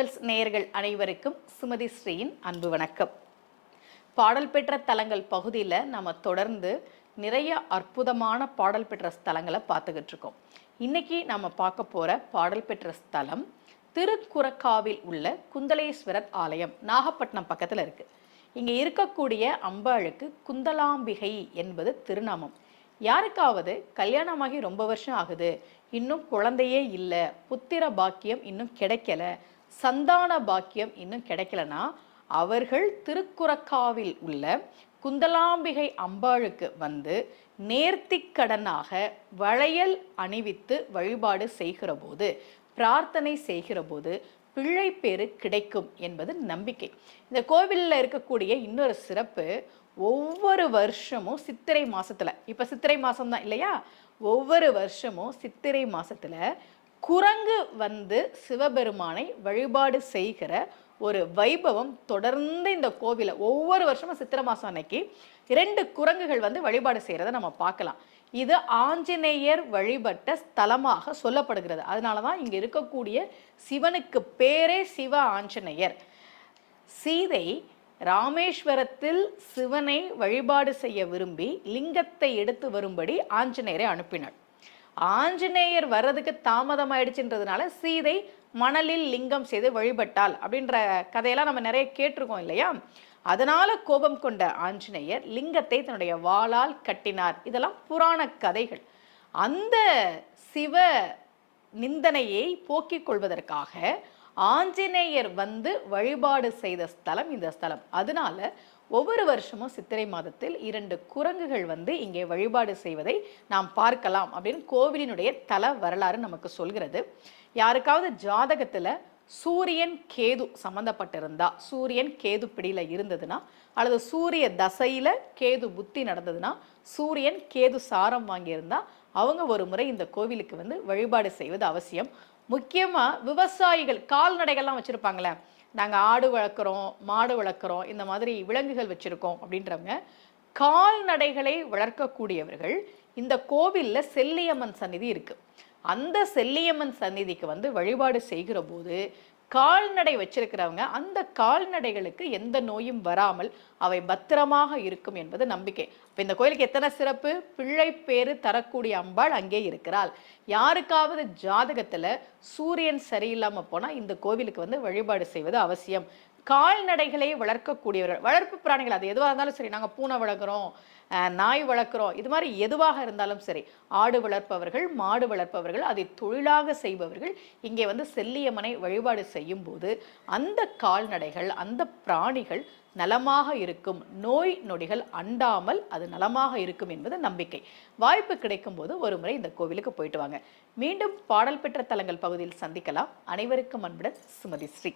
Jewels நேயர்கள் அனைவருக்கும் சுமதி ஸ்ரீயின் அன்பு வணக்கம். பாடல் பெற்ற தலங்கள் பகுதியில் நம்ம தொடர்ந்து நிறைய அற்புதமான பாடல் பெற்ற ஸ்தலங்களை பார்த்துக்கிட்டு இருக்கோம். இன்னைக்கு நம்ம பார்க்க போற பாடல் பெற்ற ஸ்தலம் திருக்குறக்காவில் உள்ள குந்தலேஸ்வரர் ஆலயம் நாகப்பட்டினம் பக்கத்தில் இருக்கு. இங்கே இருக்கக்கூடிய அம்பாளுக்கு குந்தலாம்பிகை என்பது திருநாமம். யாருக்காவது கல்யாணமாகி ரொம்ப வருஷம் ஆகுது இன்னும் குழந்தையே இல்லை புத்திர பாக்கியம் இன்னும் கிடைக்கல சந்தான பாக்கியம் இன்னும் கிடைக்கலனா அவர்கள் திருக்குறக்காவில் உள்ள குந்தலாம்பிகை அம்பாளுக்கு வந்து நேர்த்திக்கடனாக வளையல் அணிவித்து வழிபாடு செய்கிற போது பிரார்த்தனை செய்கிற போது பிள்ளை பேரு கிடைக்கும் என்பது நம்பிக்கை. இந்த கோவிலில் இருக்கக்கூடிய இன்னொரு சிறப்பு ஒவ்வொரு வருஷமும் சித்திரை மாசத்துல இப்ப சித்திரை மாசம் தான் இல்லையா? ஒவ்வொரு வருஷமும் சித்திரை மாசத்துல குரங்கு வந்து சிவபெருமானை வழிபாடு செய்கிற ஒரு வைபவம் தொடர்ந்து இந்த கோவிலை ஒவ்வொரு வருஷமும் சித்திரை மாதம் அன்னைக்கு இரண்டு குரங்குகள் வந்து வழிபாடு செய்கிறத நம்ம பார்க்கலாம். இது ஆஞ்சநேயர் வழிபட்ட ஸ்தலமாக சொல்லப்படுகிறது. அதனால தான் இங்கே இருக்கக்கூடிய சிவனுக்கு பேரே சிவ ஆஞ்சநேயர். சீதை ராமேஸ்வரத்தில் சிவனை வழிபாடு செய்ய விரும்பி லிங்கத்தை எடுத்து வரும்படி ஆஞ்சநேயரை அனுப்பினாள். ஆஞ்சநேயர் வர்றதுக்கு தாமதம் ஆயிடுச்சுன்றதுனால சீதை மணலில் லிங்கம் செய்து வழிபட்டாள் அப்படின்ற கதையெல்லாம் நம்ம நிறைய கேட்டிருக்கோம் இல்லையா? அதனால கோபம் கொண்ட ஆஞ்சநேயர் லிங்கத்தை தன்னுடைய வாளால் கட்டினார். இதெல்லாம் புராண கதைகள். அந்த சிவ நிந்தனையை போக்கிக் கொள்வதற்காக ஆஞ்சநேயர் வந்து வழிபாடு செய்த ஸ்தலம் இந்த ஸ்தலம். அதனால ஒவ்வொரு வருஷமும் சித்திரை மாதத்தில் இரண்டு குரங்குகள் வந்து இங்கே வழிபாடு செய்வதை நாம் பார்க்கலாம் அப்படின்னு கோவிலினுடைய தல வரலாறு நமக்கு சொல்கிறது. யாருக்காவது ஜாதகத்தில் சூரியன் கேது சம்மந்தப்பட்டிருந்தா சூரியன் கேது பிடியில் இருந்ததுன்னா அல்லது சூரிய தசையில் கேது புத்தி நடந்ததுன்னா சூரியன் கேது சாரம் வாங்கியிருந்தா அவங்க ஒரு முறை இந்த கோவிலுக்கு வந்து வழிபாடு செய்வது அவசியம். முக்கியமாக விவசாயிகள் கால்நடைகள்லாம் வச்சுருப்பாங்களே நாங்க ஆடு வளர்க்குறோம் மாடு வளர்க்குறோம் இந்த மாதிரி விலங்குகள் வச்சிருக்கோம் அப்படின்றவங்க கால்நடைகளை வளர்க்கக்கூடியவர்கள் இந்த கோவில்ல செல்லியம்மன் சந்நிதி இருக்கு. அந்த செல்லியம்மன் சந்நிதிக்கு வந்து வழிபாடு செய்கிற போது கால்நடை வச்சிருக்கிறவங்க அந்த கால்நடைகளுக்கு எந்த நோயும் வராமல் அவை பத்திரமாக இருக்கும் என்பது நம்பிக்கை. இப்போ இந்த கோயிலுக்கு எத்தனை சிறப்பு? பிள்ளை பேரு தரக்கூடிய அம்பாள் அங்கே இருக்கிறாள். யாருக்காவது ஜாதகத்தில் சூரியன் சரியில்லாமல் போனால் இந்த கோவிலுக்கு வந்து வழிபாடு செய்வது அவசியம். கால்நடைகளை வளர்க்கக்கூடியவர்கள் வளர்ப்பு பிராணிகள் அது எதுவாக இருந்தாலும் சரி நாங்கள் பூனை வளர்க்குறோம் நாய் வளர்க்குறோம் இது மாதிரி எதுவாக இருந்தாலும் சரி ஆடு வளர்ப்பவர்கள் மாடு வளர்ப்பவர்கள் அதை தொழிலாக செய்பவர்கள் இங்கே வந்து செல்லியம்மனை வழிபாடு செய்யும் போது அந்த கால்நடைகள் அந்த பிராணிகள் நலமாக இருக்கும். நோய் நொடிகள் அண்டாமல் அது நலமாக இருக்கும் என்பது நம்பிக்கை. வாய்ப்பு கிடைக்கும் போது ஒரு முறை இந்த கோவிலுக்கு போயிட்டு வாங்க. மீண்டும் பாடல் பெற்ற தலங்கள் பகுதியில் சந்திக்கலாம். அனைவருக்கும் அன்புடன் சுமதி ஸ்ரீ.